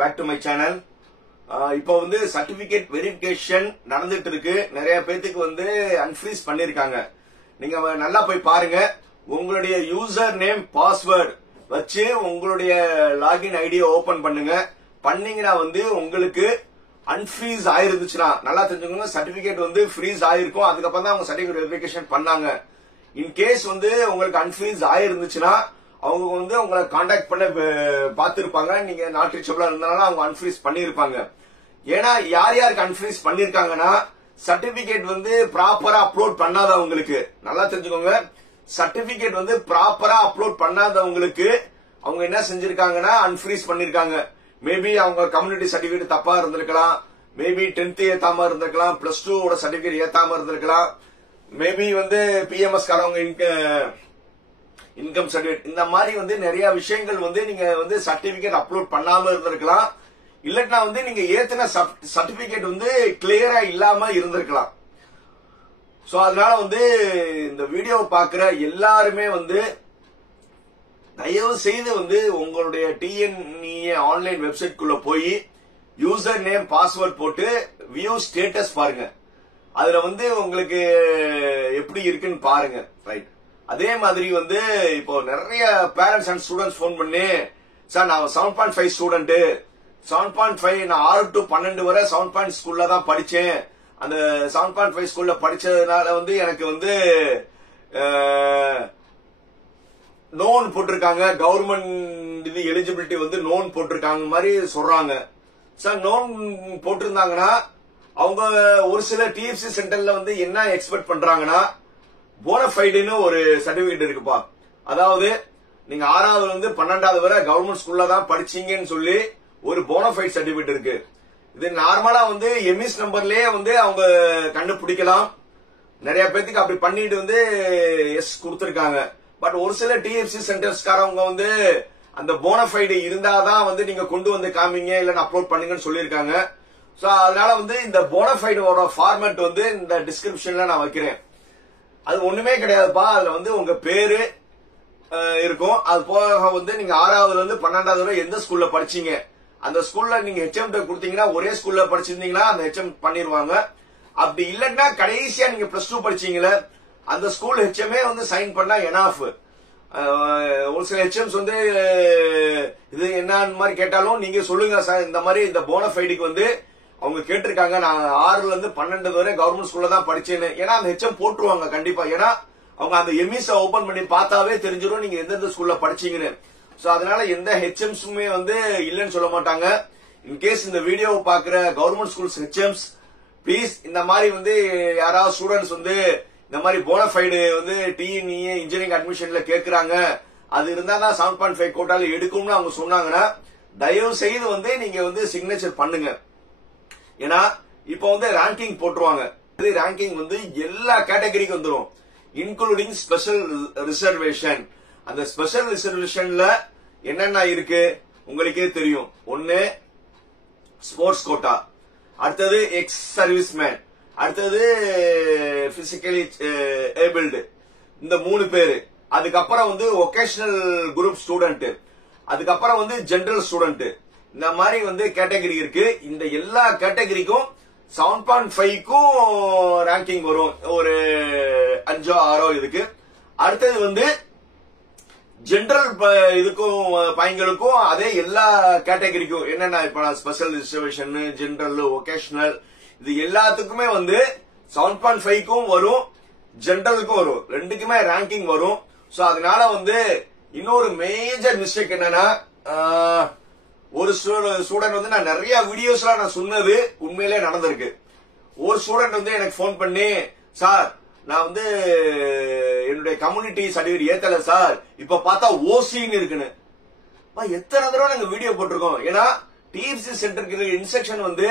back to my channel. இப்போ வந்து certificate verification நடந்துட்டு இருக்கு. நிறைய பேத்துக்கு வந்து அன்ஃப்ரீஸ் பண்ணிருக்காங்க. நீங்க நல்லா போய் பாருங்க. உங்களுடைய யூசர் நேம் பாஸ்வேர்ட் வச்சு உங்களுடைய லாகின் ஐடியை ஓபன் பண்ணுங்க. பண்ணீங்கன்னா வந்து உங்களுக்கு அன்ஃப்ரீஸ் ஆயிருந்துச்சுன்னா நல்லா தெரிஞ்சுக்கோங்க. சர்டிபிகேட் வந்து ஃப்ரீஸ் ஆயிருக்கும். அதுக்கப்புறம் தான் அவங்க சர்டிபிகேட் வெரிஃபிகேஷன் பண்ணாங்க. இன் கேஸ் வந்து உங்களுக்கு அன்ஃப்ரீஸ் ஆயிருந்துச்சுன்னா அவங்க வந்து உங்களை கான்டாக்ட் பண்ண பாத்துருப்பாங்க. நீங்க நாட் ரீச்சபிளா இருந்தாலும் அவங்க அன்ஃப்ரீஸ் பண்ணிருப்பாங்க. ஏன்னா யார் யாருக்கு அன்ஃப்ரீஸ் பண்ணிருக்காங்கன்னா சர்டிபிகேட் வந்து ப்ராப்பரா அப்லோட் பண்ணாதவங்களுக்கு. நல்லா தெரிஞ்சுக்கோங்க. சர்டிபிகேட் வந்து ப்ராப்பரா அப்லோட் பண்ணாதவங்களுக்கு அவங்க என்ன செஞ்சிருக்காங்கன்னா அன்ஃப்ரீஸ் பண்ணிருக்காங்க. மேபி அவங்க கம்யூனிட்டி சர்டிபிகேட் தப்பா இருந்திருக்கலாம், மேபி 10th ஏத்தாம இருந்திருக்கலாம், +2 சர்டிபிகேட் ஏத்தாம இருந்திருக்கலாம், மேபி வந்து பிஎம்எஸ் காரவங்க இன்கம் சர்டிபிகேட், இந்த மாதிரி வந்து நிறைய விஷயங்கள் வந்து நீங்க வந்து சர்டிபிகேட் அப்லோட் பண்ணாம இருந்திருக்கலாம். இல்லன்னா வந்து நீங்க ஏத்தின சர்டிபிகேட் வந்து கிளியரா இல்லாம இருந்திருக்கலாம். சோ அதனால வந்து இந்த வீடியோவை பாக்குற எல்லாருமே வந்து தயவு செய்து வந்து உங்களுடைய டிஎன்இஏ ஆன்லைன் வெப்சைட்குள்ள போய் யூசர் நேம் பாஸ்வேர்ட் போட்டு வியூ ஸ்டேட்டஸ் பாருங்க. அதுல வந்து உங்களுக்கு எப்படி இருக்குன்னு பாருங்க. ரைட். அதே மாதிரி வந்து இப்போ நிறைய பேரண்ட்ஸ் அண்ட் ஸ்டூடெண்ட்ஸ் போன் பண்ணி, சார் நான் 7.5 ஸ்டூடெண்ட், 7.5 நான் 6 to 12 வரை 7.5 ஸ்கூல்ல தான் படிச்சேன். அந்த 7.5 ஸ்கூல்ல படிச்சதுனால வந்து எனக்கு வந்து நோன் போட்டிருக்காங்க, கவர்மெண்ட் இது எலிஜிபிலிட்டி வந்து நோன் போட்டிருக்காங்க மாதிரி சொல்றாங்க. சார் நோன் போட்டிருந்தாங்கன்னா அவங்க ஒரு சில டிஎஃப்சி சென்டர்ல வந்து என்ன எக்ஸ்பெக்ட் பண்றாங்கன்னா போனஃபைடுன்னு ஒரு சர்டிபிகேட் இருக்குப்பா. அதாவது நீங்க 6வது வந்து 12வது வரை கவர்மெண்ட் ஸ்கூல்ல தான் படிச்சீங்கன்னு சொல்லி ஒரு போனஃபைட் சர்டிபிகேட் இருக்கு. இது நார்மலா வந்து எம்இஸ் நம்பர்லயே வந்து அவங்க கண்டுபிடிக்கலாம். நிறைய பேத்துக்கு அப்படி பண்ணிட்டு வந்து எஸ் கொடுத்திருக்காங்க. பட் ஒரு சில டிஎஃப்சி சென்டர்ஸ்காரவங்க வந்து அந்த போனஃபைடு இருந்தாதான் வந்து நீங்க கொண்டு வந்து காமிங்க இல்லன்னா அப்லோட் பண்ணுங்கன்னு சொல்லியிருக்காங்க. சோ அதனால வந்து இந்த போனஃபைடோட ஃபார்மேட் வந்து இந்த டிஸ்கிரிப்ஷன்ல நான் வைக்கிறேன். அது ஒண்ணுமே கிடையாதுப்பா. அதுல வந்து உங்க பேரு இருக்கும். அது போக வந்து நீங்க 6வதுல இருந்து 12வது வரை எந்த ஸ்கூல்ல படிச்சீங்க, அந்த ஸ்கூல்ல நீங்க ஹெச்எம் கொடுத்தீங்கன்னா ஒரே ஸ்கூல்ல படிச்சிருந்தீங்கன்னா அந்த ஹெச்எம் பண்ணிருவாங்க. அப்படி இல்லன்னா கடைசியா நீங்க +2 படிச்சீங்களே அந்த ஸ்கூல் ஹெச்எம்ஏ வந்து சைன் பண்ணா எனாஃப். ஒரு சில ஹெச்எம்ஸ் வந்து இது என்ன மாதிரி கேட்டாலும் நீங்க சொல்லுங்க சார், இந்த மாதிரி இந்த போனஃபைடுக்கு வந்து அவங்க கேட்டிருக்காங்க, நான் 6ல இருந்து 12 வரை கவர்மெண்ட் ஸ்கூல்ல தான் படிச்சேன்னு. ஏன்னா அந்த ஹெச்எம் போட்டுருவாங்க கண்டிப்பா. ஏன்னா அவங்க அந்த எம்இஸ் ஓபன் பண்ணி பார்த்தாவே தெரிஞ்சிடும் நீங்க எந்தெந்த ஸ்கூல்ல படிச்சீங்கன்னு. சோ அதனால எந்த ஹெச்எம்ஸுமே வந்து இல்லன்னு சொல்ல மாட்டாங்க. இன்கேஸ் இந்த வீடியோவை பாக்குற கவர்மெண்ட் ஸ்கூல்ஸ் ஹெச்எம்ஸ் பிளீஸ் இந்த மாதிரி வந்து யாராவது ஸ்டூடெண்ட்ஸ் வந்து இந்த மாதிரி போனஃபைடு வந்து டிஎன்இஏ இன்ஜினியரிங் அட்மிஷன்ல கேக்குறாங்க, அது இருந்தா தான் 7.5 கோட்டால எடுக்கும்னு அவங்க சொன்னாங்கன்னா தயவு செய்து வந்து நீங்க வந்து சிக்னேச்சர் பண்ணுங்க. ஏன்னா இப்ப வந்து ரேங்கிங் போட்டுருவாங்க. ரேங்கிங் வந்து எல்லா கேட்டகரிக்கும் வந்துடும், இன்க்ளூடிங் ஸ்பெஷல் ரிசர்வேஷன். அந்த ஸ்பெஷல் ரிசர்வேஷன்ல என்னென்ன இருக்கு உங்களுக்கே தெரியும். ஒன்னு ஸ்போர்ட்ஸ் கோட்டா, அடுத்தது எக்ஸ் சர்வீஸ்மேன், அடுத்தது பிசிக்கலி ஏபிள்டு, இந்த 3 பேரு. அதுக்கப்புறம் வந்து ஒகேஷனல் குரூப் ஸ்டூடெண்ட், அதுக்கப்புறம் வந்து ஜெனரல் ஸ்டூடெண்ட். இந்த மாதிரி வந்து கேட்டகரி இருக்கு. இந்த எல்லா கேட்டகரிக்கும் 7.5க்கும் ரேங்கிங் வரும். ஒரு 5 6 இதுக்கு. அடுத்தது வந்து ஜெனரல் இதுக்கும் பையங்களுக்கும் அதே எல்லா கேட்டகரிக்கும் என்னென்ன இப்ப ஸ்பெஷல் ரிசர்வேஷன், ஜெனரல், ஒகேஷனல், இது எல்லாத்துக்குமே வந்து 7.5க்கும் வரும், ஜெனரலுக்கும் வரும், ரெண்டுக்குமே ரேங்கிங் வரும். சோ அதனால வந்து இன்னொரு மேஜர் மிஸ்டேக் என்னன்னா, ஒரு ஸ்டூடெண்ட் வந்து நான் நிறைய வீடியோஸ்லாம் நான் சொன்னது உண்மையிலே நடந்திருக்கு. ஒரு ஸ்டூடெண்ட் வந்து எனக்கு போன் பண்ணி, சார் நான் வந்து என்னுடைய கம்யூனிட்டி சர்டிபிகேட் ஏத்தல சார், இப்ப பார்த்தா ஓசின்னு இருக்குன்னு. எத்தனை தடவை நாங்க வீடியோ போட்டிருக்கோம். ஏன்னா டிஎஃப்சி சென்டருக்கு இன்ஸ்ட்ரக்ஷன் வந்து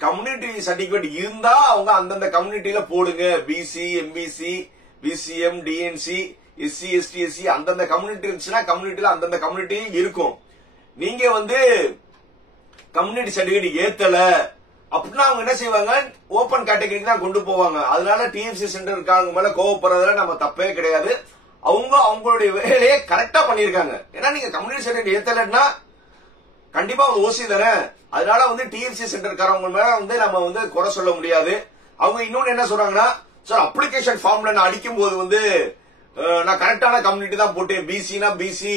கம்யூனிட்டி சர்டிபிகேட் இருந்தா அவங்க அந்தந்த கம்யூனிட்டியில போடுங்க. BC, MBC, BCM, DNC, SC, ST, SC அந்தந்த கம்யூனிட்டி இருந்துச்சுன்னா கம்யூனிட்டியில அந்தந்த கம்யூனிட்டி இருக்கும். நீங்க வந்து கம்யூனிட்டி சர்டிபிகேட் ஏத்தல அப்படின்னா அவங்க என்ன செய்வாங்க, ஓபன் கேட்டகரிக்கு தான் கொண்டு போவாங்க. அதனால டிஎஃப்சி சென்டர் இருக்காங்க மேல கோவப்படுறதுல நம்ம தப்பே கிடையாது. அவங்க அவங்களுடைய வேலையை கரெக்டா பண்ணிருக்காங்க. ஏன்னா நீங்க கம்யூனிட்டி சர்டிபிகேட் ஏத்தலன்னா கண்டிப்பா அவங்க ஓசி தானே. அதனால வந்து டிஎஃப்சி சென்டர்காரவங்க மேல வந்து நம்ம வந்து குறை சொல்ல முடியாது. அவங்க இன்னொன்னு என்ன சொல்றாங்கன்னா, சார் அப்ளிகேஷன் ஃபார்ம்ல நான் அடிக்கும் போது வந்து நான் கரெக்டான கம்யூனிட்டி தான் போட்டேன், பிசினா பிசி,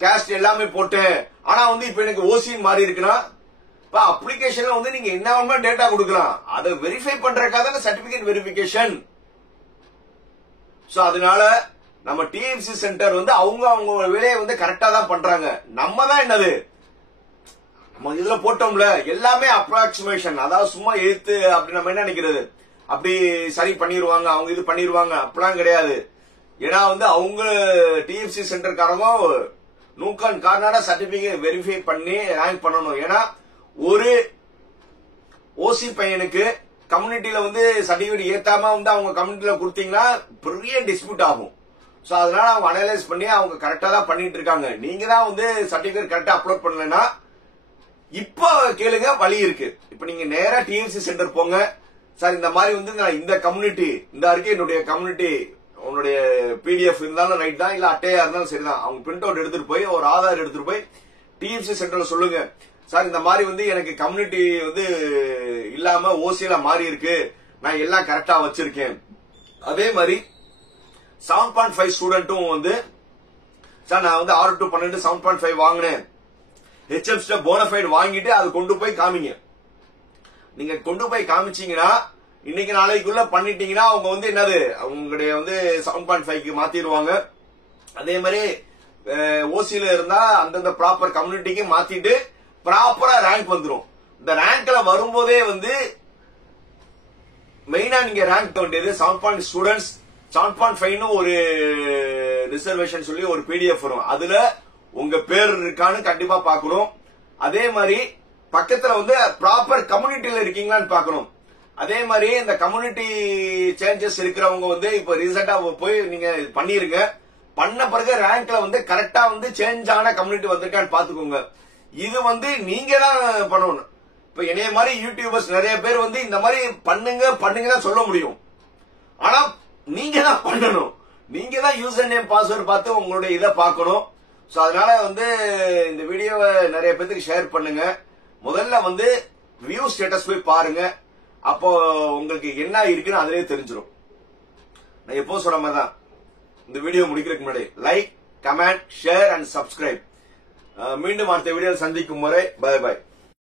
காஸ்ட் எல்லாமே போட்டேன், ஆனா வந்து இப்ப எனக்கு ஓசி மாறி இருக்குன்னா, இப்ப அப்ளிகேஷன்ல வந்து நீங்க என்ன டேட்டா கொடுக்கலாம், அதை வெரிஃபை பண்றதுக்காக சர்டிபிகேட் வெரிஃபிகேஷன். சோ அதனால நம்ம டிஎஃப்சி சென்டர் வந்து அவங்க வேலையை வந்து கரெக்டா தான் பண்றாங்க. நம்ம தான் என்னது நம்ம இதுல போட்டோம்ல எல்லாமே அப்ராக்சிமேஷன், அதாவது சும்மா எழுத்து அப்படி நம்ம என்ன நினைக்கிறது, அப்படி சரி பண்ணிடுவாங்க அவங்க இது பண்ணிடுவாங்க அப்படிலாம் கிடையாது. ஏன்னா வந்து அவங்க டிஎஃப்சி சென்டர்காரங்க நூக்கான் கார்னாட சர்டிபிகேட் வெரிஃபை பண்ணி ரேங்க் பண்ணணும். ஏன்னா ஒரு ஓசி பையனுக்கு கம்யூனிட்டியில வந்து சர்டிபிகேட் ஏத்தாம வந்து அவங்க கம்யூனிட்டியில கொடுத்தீங்கன்னா பெரிய டிஸ்பியூட் ஆகும். சோ அதனால அவங்க அனலைஸ் பண்ணி அவங்க கரெக்டா தான் பண்ணிட்டு இருக்காங்க. நீங்க தான் வந்து சர்டிபிகேட் கரெக்டா அப்லோட் பண்ணலன்னா இப்ப கேளுங்க, வழி இருக்கு. இப்ப நீங்க நேரா டிஎஃப்சி சென்டர் போங்க, சார் இந்த மாதிரி வந்து நான் இந்த கம்யூனிட்டி இந்த இருக்கு, என்னுடைய கம்யூனிட்டி உன்னுடைய பிடிஎஃப் இருந்தாலும் ரைட் தான், இல்ல அட்டையா இருந்தாலும் சரிதான், அவங்க பிரிண்ட் அவுட் எடுத்துட்டு போய் ஒரு ஆதார் எடுத்துட்டு போய் டிஎஃப்சி சென்டர்ல சொல்லுங்க, சார் இந்த மாதிரி வந்து எனக்கு கம்யூனிட்டி வந்து இல்லாம ஓசியில மாறி இருக்கு, நான் எல்லாம் கரெக்டா வச்சிருக்கேன். அதே மாதிரி 7.5 ஸ்டூடெண்ட்டும் வந்து சார் நான் வந்து 6 to 12 7.5 வாங்கினேன், ஹெச்எஃப்ஸ்ல போனஃபைட் வாங்கிட்டு அது கொண்டு போய் காமிங்க. நீங்க கொண்டு போய் காமிச்சீங்கன்னா இன்னைக்கு நாளைக்குள்ள பண்ணிட்டீங்கன்னா அவங்க வந்து என்னது அவங்களுடைய வந்து 7.5க்கு மாத்திடுவாங்க. அதே மாதிரி ஓசியில இருந்தா அந்தந்த ப்ராப்பர் கம்யூனிட்டிக்கு மாத்திட்டு ப்ராப்பரா ரேங்க் வந்துடும். இந்த ரேங்க்ல வரும்போதே வந்து மெயினா நீங்க ரேங்க் வேண்டியது 7.5 ஒரு ரிசர்வேஷன் சொல்லி ஒரு பிடிஎஃப் வரும், அதுல உங்க பேர் இருக்கான்னு கண்டிப்பா பாக்கணும். அதே மாதிரி பக்கத்துல வந்து ப்ராப்பர் கம்யூனிட்டியில இருக்கீங்களான்னு பாக்கணும். அதே மாதிரி இந்த கம்யூனிட்டி சேஞ்சஸ் இருக்கிறவங்க வந்து இப்ப ரீசெண்டா போய் நீங்க பண்ணிருங்க, பண்ண பிறகு ரேங்க்ல வந்து கரெக்டா வந்து சேஞ்ச் ஆன கம்யூனிட்டி வந்திருக்கான்னு பாத்துக்கோங்க. இது வந்து நீங்க தான் பண்ணணும். இப்ப என்னைய மாதிரி யூடியூபர்ஸ் நிறைய பேர் வந்து இந்த மாதிரி பண்ணுங்க தான் சொல்ல முடியும், ஆனா நீங்க தான் பண்ணணும். நீங்க தான் யூசர் நேம் பாஸ்வேர்ட் பார்த்து உங்களுடைய இதை பார்க்கணும். சோ அதனால வந்து இந்த வீடியோவை நிறைய பேருக்கு ஷேர் பண்ணுங்க. முதல்ல வந்து வியூ ஸ்டேட்டஸ் போய் பாருங்க, அப்போ உங்களுக்கு என்ன இருக்குன்னு அதிலே தெரிஞ்சிடும். நான் எப்போ சொல்ற மாதிரி தான் இந்த வீடியோ முடிக்கிறதுக்கு முன்னாடி like, comment, share and subscribe. மீண்டும் அடுத்த வீடியோ சந்திக்கும் வரை பை பை.